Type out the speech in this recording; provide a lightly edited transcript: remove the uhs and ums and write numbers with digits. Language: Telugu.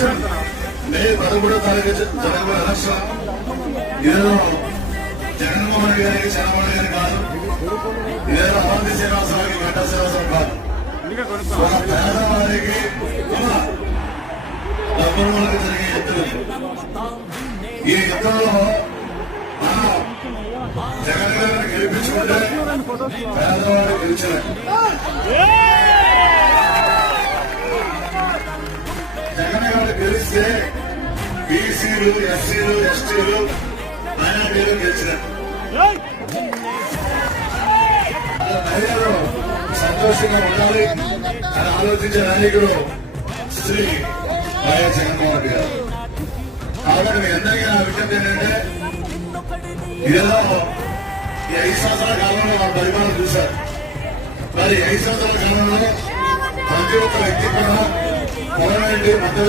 ఎలక్షన్ మే 13వ తారీఖు జరగబోయే ఎలక్షన్ ఇదేదో జగన్మోహన్ రెడ్డి గారికి చంద్రబాబు గారికి కాదు, ఇదేదో అవంతి శ్రీనివాసరావుకి గంటా శ్రీనివాసరావు కాదు. ఒక పేదవారికి డబ్బులకు జరిగే ఎత్తులు. ఈ ఎత్తుల్లో జగన్ గారిని గెలిపించుకుంటే పేదవాడు గెలిచినట్టు. జగన్ గారు గెలిస్తే బీసీలు, ఎస్సీలు, ఎస్టీలు, మైనార్టీలు గెలిచినట్టు. మహిళలు సంతోషంగా ఉండాలి అని ఆలోచించే నాయకుడు శ్రీ వైఎస్ జగన్మోహన్ రెడ్డి గారు. కాబట్టి మీ అందరికీ నా విజ్ఞప్తి ఏంటంటే, ఏదో ఈ 5 సంవత్సరాల కాలంలో మన పరిపాలన చూశారు. మరి 5 సంవత్సరాల కాలంలో ప్రతి ఒక్క వ్యక్తి కూడా పొలం